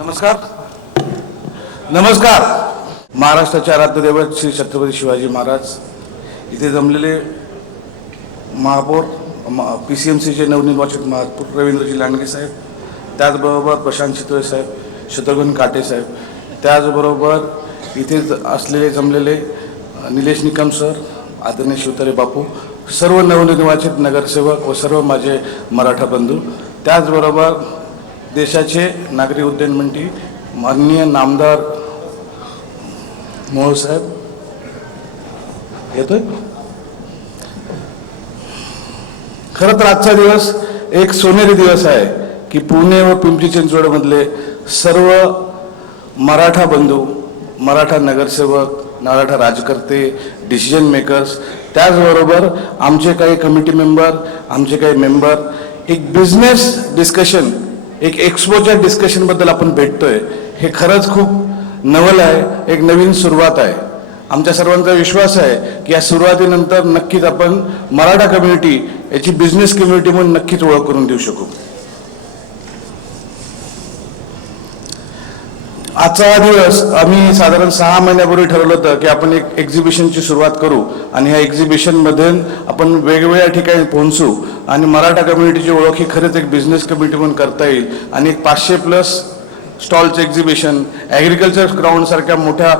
नमस्कार. महाराष्ट्राचे आराध्य दैवत श्री छत्रपती शिवाजी महाराज इथे जमलेले महापौर PCMCचे नवनिर्वाचित महापौर रवींद्रजी लांडगे साहेब, त्याचबरोबर प्रशांत चितळे साहेब, शत्रुघ्न काटे साहेब, त्याचबरोबर इथे असलेले जमलेले निलेश निकम सर, आदरणीय शिवतारे बापू, सर्व नवनिर्वाचित नगरसेवक व सर्व माझे मराठा बंधू, त्याचबरोबर देशाचे नागरी उड्डयन मंत्री माननीय नामदार मोहोळ साहेब येतोय. खरं तर आजचा दिवस एक सोनेरी दिवस आहे की पुणे व पिंपरी चिंचवडमधले सर्व मराठा बंधू, मराठा नगरसेवक, मराठा राजकर्ते, डिसिजन मेकर्स, त्याचबरोबर आमचे काही कमिटी मेंबर, आमचे काही मेंबर एक बिझनेस डिस्कशन, एक एक्सपोच्या डिस्कशनबद्दल आपण भेटतोय. हे खरंच खूप नवल आहे, एक नवीन सुरुवात आहे. आमच्या सर्वांचा विश्वास आहे की या सुरुवातीनंतर नक्कीच आपण मराठा कम्युनिटी याची बिझनेस कम्युनिटी म्हणून नक्कीच ओळख करून देऊ शकू. आजचा हा दिवस आम्ही साधारण 6 महिन्यापूर्वी ठरवलं होतं की आपण एक एक्झिबिशनची सुरुवात करू आणि ह्या एक्झिबिशनमध्ये आपण वेगवेगळ्या ठिकाणी पोहोचू आणि मराठा कम्युनिटीची ओळख ही खरंच एक बिझनेस कम्युनिटी म्हणून करता येईल आणि एक 500+ स्टॉलचं एक्झिबिशन ॲग्रिकल्चर ग्राउंडसारख्या मोठ्या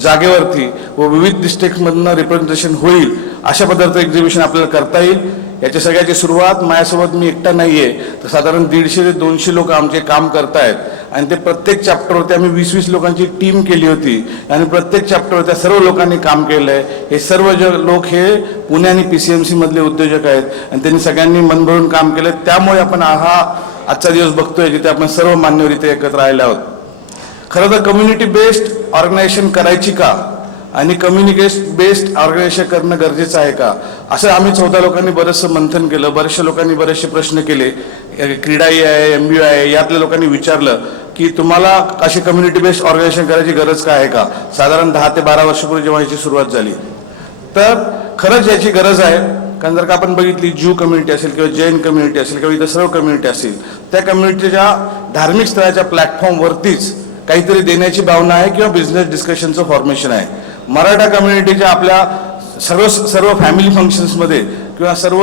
जागेवरती व विविध डिस्ट्रिक्टमधनं रिप्रेझेंटेशन होईल अशा पद्धतीचं एक्झिबिशन आपल्याला करता येईल. याच्या सगळ्याची सुरुवात माझ्यासोबत मी एकटा नाही आहे, तर साधारण 150 ते 200 लोक आमचे काम करतायत आणि ते प्रत्येक चॅप्टरवरती आम्ही 20-20 लोकांची टीम केली होती आणि प्रत्येक चॅप्टरवर त्या सर्व लोकांनी काम केलं आहे. हे सर्व लोक हे पुणे आणि PCMC मधले उद्योजक आहेत आणि त्यांनी सगळ्यांनी मन भरून काम केलं. त्यामुळे आपण हा आजचा दिवस बघतोय जिथे आपण सर्व मान्यवर इथे एकत्र राहिले आहोत. खरं तर कम्युनिटी बेस्ड ऑर्गनायझेशन करायची का आणि कम्युनिकेशन बेस्ड ऑर्गनायझेशन करणं गरजेचं आहे का, असं आम्ही 14 लोकांनी बरंचसं मंथन केलं. बरेचशा लोकांनी बरेचसे प्रश्न केले. क्रीडाई आहे, MBO आहे, यातल्या लोकांनी विचारलं की तुम्हाला अशी कम्युनिटी बेस्ड ऑर्गनायझेशन करायची गरज काय आहे का. साधारण 10 ते 12 वर्षापूर्वी जेव्हा याची सुरुवात झाली तर खरंच याची गरज आहे. कारण जर का आपण बघितली ज्यू कम्युनिटी असेल किंवा जैन कम्युनिटी असेल किंवा इतर सर्व कम्युनिटी असतील, त्या कम्युनिटीच्या धार्मिक स्थळाच्या प्लॅटफॉर्मवरतीच काहीतरी देण्याची भावना आहे किंवा बिझनेस डिस्कशनचं फॉर्मेशन आहे. मराठा कम्युनिटीच्या आपल्या सर्व फॅमिली फंक्शन्समध्ये किंवा सर्व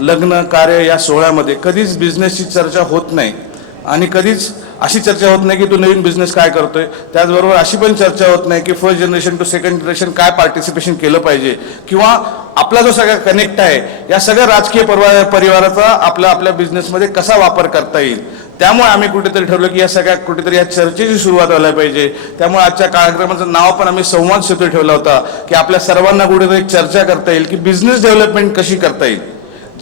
लग्न कार्य या सोहळ्यामध्ये कधीच बिझनेसची चर्चा होत नाही आणि कधीच अशी चर्चा होत नाही की तू नवीन बिझनेस काय करतोय. त्याचबरोबर अशी पण चर्चा होत नाही की first generation to second generation काय पार्टिसिपेशन केलं पाहिजे किंवा आपला जो सगळा कनेक्ट आहे या सगळ्या राजकीय परिवाराचा आपल्या बिझनेसमध्ये कसा वापर करता येईल. त्यामुळे आम्ही कुठेतरी ठरवलं की या सगळ्या कुठेतरी या चर्चेची सुरुवात व्हायला पाहिजे. त्यामुळे आजच्या कार्यक्रमाचं नाव पण आम्ही संवाद सेतू ठेवला होता की आपल्या सर्वांना कुठेतरी चर्चा करता येईल की बिझनेस डेव्हलपमेंट कशी करता येईल.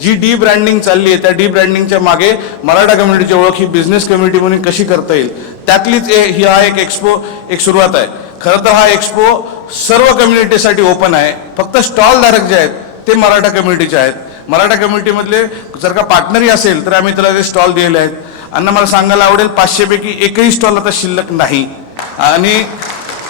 जी डी ब्रँडिंग चालली आहे त्या डी ब्रँडिंगच्या मागे मराठा कम्युनिटीची ओळख ही बिझनेस कम्युनिटी म्हणून कशी करता येईल त्यातलीच हा एक एक्सपो एक सुरुवात आहे. खरं तर हा एक्सपो सर्व कम्युनिटीसाठी ओपन आहे. फक्त स्टॉल धारक जे आहेत ते मराठा कम्युनिटीचे आहेत. मराठा कम्युनिटीमधले जर का पार्टनरी असेल तर आम्ही त्याला ते स्टॉल दिलेले आहेत. आणि मला सांगायला आवडेल 500 पैकी एकही स्टॉल आता शिल्लक नाही. आणि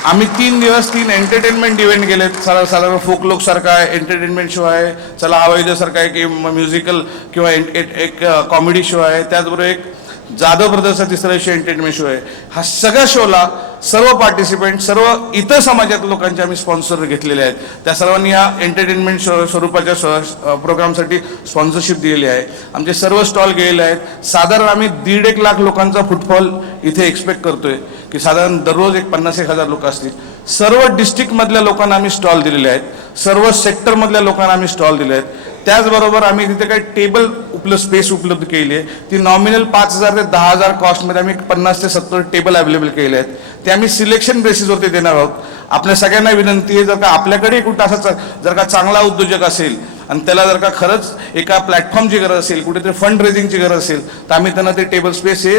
आम्ही 3 दिवस 3 एंटरटेनमेंट इव्हेंट केलेत. साधारण फोकलोक सारखा आहे एंटरटेनमेंट शो आहे, चला हवाईजसारखा आहे की म्युझिकल किंवा एक कॉमेडी शो आहे, त्याचबरोबर एक जाधव ब्रदर्सचा 3रा दिवशी एंटरटेनमेंट शो आहे. हा सगळ्या शोला सर्व पार्टिसिपेंट सर्व इतर समाजात लोकांचे आम्ही स्पॉन्सर घेतलेले आहेत. त्या सर्वांनी या एंटरटेनमेंट स्वरूपाच्या प्रोग्रामसाठी स्पॉन्सरशिप दिलेली आहे. आमचे सर्व स्टॉल गेलेले आहेत. साधारण आम्ही 1.5 लाख लोकांचा फुटफॉल इथे एक्सपेक्ट करतोय की साधारण दररोज एक 50,000 लोक असतील. सर्व डिस्ट्रिक्टमधल्या लोकांना आम्ही स्टॉल दिलेले आहेत. सर्व सेक्टरमधल्या लोकांना आम्ही स्टॉल दिले आहेत. त्याचबरोबर आम्ही तिथे काही टेबल स्पेस उपलब्ध केली आहे. ती नॉमिनल 5,000 ते 10,000 कॉस्टमध्ये आम्ही 50 ते 70 टेबल अवेलेबल केले आहेत. ते आम्ही सिलेक्शन बेसिसवरती देणार आहोत. आपल्या सगळ्यांना विनंती आहे जर का आपल्याकडे कुठं असा जर का चांगला उद्योजक असेल आणि त्याला जर का खरंच एका प्लॅटफॉर्मची गरज असेल, कुठेतरी फंड रेझिंगची गरज असेल तर आम्ही त्यांना ते टेबल स्पेस हे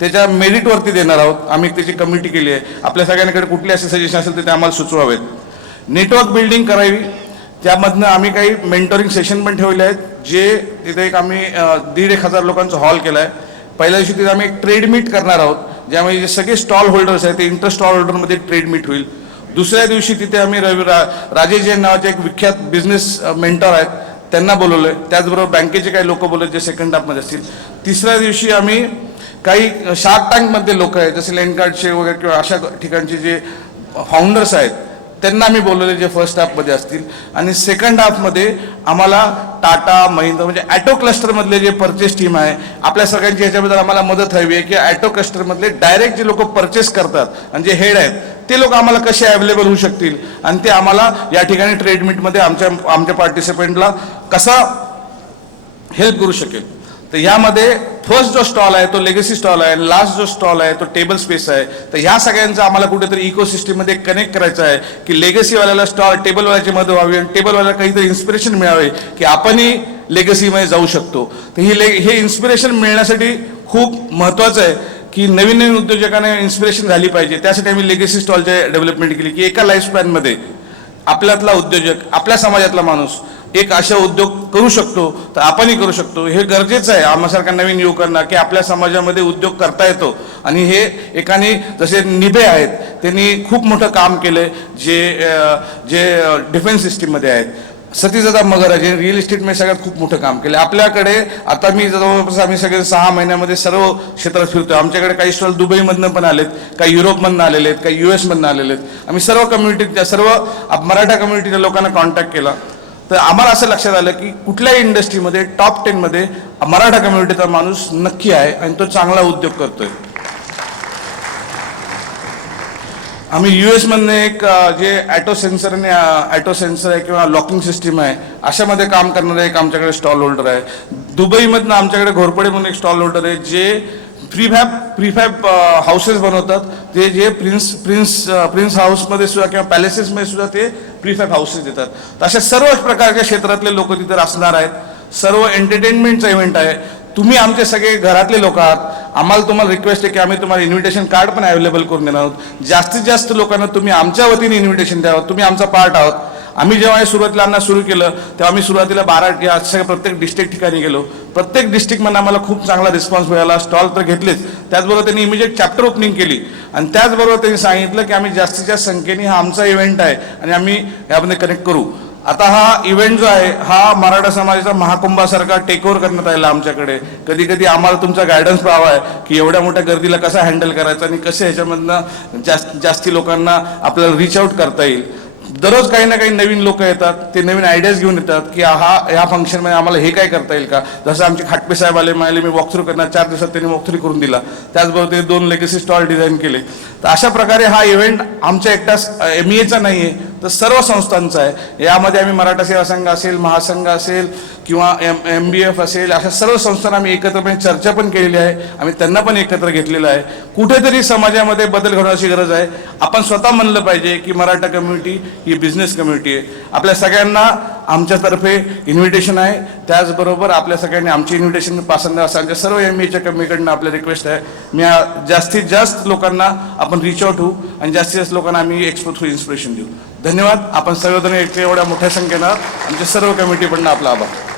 त्याच्या मेरिटवरती देणार आहोत. आम्ही त्याची कमिटी केली आहे. आपल्या सगळ्यांकडे कुठले असे सजेशन असेल तर ते आम्हाला सुचवावेत. नेटवर्क बिल्डिंग करावी, त्यामधनं आम्ही काही मेंटोरिंग सेशन पण ठेवले आहेत. जे तिथे एक आम्ही 1,500 लोकांचा हॉल केला आहे. पहिल्या दिवशी तिथे आम्ही एक ट्रेड मीट करणार आहोत ज्यामध्ये जे सगळे स्टॉल होल्डर्स आहेत ते इंटर स्टॉल होल्डरमध्ये ट्रेड मीट होईल. दुसऱ्या दिवशी तिथे आम्ही राजेश जैन नावाचे एक विख्यात बिझनेस मेंटर आहेत त्यांना बोलवलंय. त्याचबरोबर बँकेचे काही लोक बोलले जे सेकंड हाफमध्ये असतील. तिसऱ्या दिवशी आम्ही काही शार्क टँकमध्ये लोक आहेत जसे लेनकार्डचे वगैरे किंवा अशा ठिकाणचे जे फाउंडर्स आहेत त्यांना आम्ही बोलवले जे फर्स्ट हाफमध्ये असतील आणि सेकंड हाफमध्ये आम्हाला टाटा महिंद्रा म्हणजे ॲटो क्लस्टरमधले जे परचेस टीम आहे आपल्या सगळ्यांची ह्याच्याबद्दल आम्हाला मदत हवी आहे की ॲटो क्लस्टरमधले डायरेक्ट जे लोक परचेस करतात आणि जे हेड आहेत ते लोक आम्हाला कसे अवेलेबल होऊ शकतील आणि ते आम्हाला या ठिकाणी ट्रेड मीटमध्ये आमच्या पार्टिसिपेंटला कसा हेल्प करू शकेल. तर यामध्ये फर्स्ट जो स्टॉल आहे तो लेगसी स्टॉल आहे, लास्ट जो स्टॉल आहे तो टेबल स्पेस आहे. तर ह्या सगळ्यांचं आम्हाला कुठेतरी इकोसिस्टममध्ये कनेक्ट करायचं आहे की लेगसीवाल्याला स्टॉल टेबलवाल्याची मदत व्हावी आणि टेबलवाल्याला काहीतरी इन्स्पिरेशन मिळावे की आपणही लेगसीमध्ये जाऊ शकतो. तर हे इन्स्पिरेशन मिळण्यासाठी खूप महत्त्वाचं आहे की नवीन नवीन उद्योजकांना इन्स्पिरेशन झाली पाहिजे. त्यासाठी आम्ही लेगसी स्टॉलचे डेव्हलपमेंट केली की एका लाईफ स्पॅनमध्ये आपल्यातला उद्योजक आपल्या समाजातला माणूस एक अशा उद्योग करू शकतो तर आपणही करू शकतो. हे गरजेचं आहे आम्हासारख्या नवीन युवकांना की आपल्या समाजामध्ये उद्योग करता येतो. आणि हे एकाने जसे निभे आहेत त्यांनी खूप मोठं काम केलं जे डिफेन्स सिस्टीममध्ये आहेत. सतीदादा मगर जे रिअल इस्टेटमध्ये सगळ्यात खूप मोठं काम केलं. आपल्याकडे आता मी जवळपास आम्ही सगळे 6 महिन्यामध्ये सर्व क्षेत्रात फिरतो. आमच्याकडे काही स्टॉल दुबईमधनं पण आलेत, काही युरोपमधनं आलेले आहेत, काही US मधनं आलेले आहेत. आम्ही सर्व कम्युनिटीच्या सर्व मराठा कम्युनिटीच्या लोकांना कॉन्टॅक्ट केला. तर आम्हाला असं लक्षात आलं की कुठल्याही इंडस्ट्रीमध्ये टॉप 10 मध्ये मराठा कम्युनिटीचा माणूस नक्की आहे आणि तो चांगला उद्योग करतोय. आम्ही US मधनं एक जे ॲटो सेन्सर आहे किंवा लॉकिंग सिस्टीम आहे अशामध्ये काम करणारे एक आमच्याकडे स्टॉल होल्डर आहे. दुबईमधनं आमच्याकडे घोरपडे म्हणून एक स्टॉल होल्डर आहे जे प्रीफॅब हाऊसेस बनवतात. ते जे प्रिन्स हाऊसमध्ये सुद्धा किंवा पॅलेसेसमध्ये सुद्धा ते प्रीफॅब हाऊसेस देतात. तर अशा सर्व प्रकारच्या क्षेत्रातले लोक तिथे असणार आहेत. सर्व एंटरटेनमेंटचा इव्हेंट आहे. तुम्ही आमचे सगळे घरातले लोक आहात. तुम्हाला रिक्वेस्ट आहे की आम्ही तुम्हाला इन्व्हिटेशन कार्ड पण अवेलेबल करून देणार आहोत. जास्तीत जास्त लोकांना तुम्ही आमच्या वतीने इन्व्हिटेशन द्यावं. तुम्ही आमचा पार्ट आहोत. आम्ही जेव्हा हे सुरुवातीला आणणं सुरू केलं तेव्हा आम्ही सुरुवातीला 12 या सगळ्या प्रत्येक डिस्ट्रिक्ट ठिकाणी गेलो. प्रत्येक डिस्ट्रिक्टमध्ये आम्हाला खूप चांगला रिस्पॉन्स मिळाला. स्टॉल तर घेतलेच, त्याचबरोबर त्यांनी इमिजिएट चॅप्टर ओपनिंग केली आणि त्याचबरोबर त्यांनी सांगितलं की आम्ही जास्तीत जास्त संख्येने हा आमचा इव्हेंट आहे आणि आम्ही यामध्ये कनेक्ट करू. आता हा इव्हेंट जो आहे हा मराठा समाजाचा महाकुंभासारखा टेक ओव्हर करण्यात आलेला आमच्याकडे. कधी कधी आम्हाला तुमचा गायडन्स पाहावा आहे की एवढ्या मोठ्या गर्दीला कसा हँडल करायचा आणि कसं ह्याच्यामधनं जास्ती लोकांना आपल्याला रीच आउट करता येईल. दररोज काही ना काही नवीन लोक येतात, ते नवीन आयडियाज घेऊन येतात की ह्या फंक्शनमध्ये आम्हाला हे काय करता येईल का. जसं आमचे खाटपे साहेब आले म्हणाले मी वॉकथ्रू करणार, 4 दिवसात त्यांनी वॉकथ्रू करून दिला. त्याचबरोबर ते 2 लेगसी स्टॉल डिझाईन केले. तर अशा प्रकारे हा इव्हेंट आमच्या एकटाच MEAचा नाही आहे तर सर्व संस्थांचा आहे. यामध्ये आम्ही मराठा सेवा संघ असेल, महासंघ असेल किंवा MBF असेल अशा सर्व संस्थांना आम्ही एकत्रपणे चर्चा पण केलेली आहे. आम्ही त्यांना पण एकत्र घेतलेलं आहे. कुठेतरी समाजामध्ये बदल घडवण्याची गरज आहे. आपण स्वतः म्हणलं पाहिजे की मराठा कम्युनिटी ही बिझनेस कम्युनिटी आहे. आपल्या सगळ्यांना आमच्यातर्फे इन्व्हिटेशन आहे. त्याचबरोबर आपल्या सगळ्यांनी आमची इन्व्हिटेशन पसंत असणाऱ्या सर्व MEAच्या कमीकडनं आपल्या रिक्वेस्ट आहे. मी जास्तीत जास्त लोकांना आपण रीच आउट होऊ आणि जास्तीत जास्त लोकांना आम्ही एक्सपो थ्रू इन्स्पिरेशन देऊ. धन्यवाद. आपण सर्वजण एवढ्या मोठ्या संख्येनं आमच्या सर्व कमिटीकडनं आपला आभार.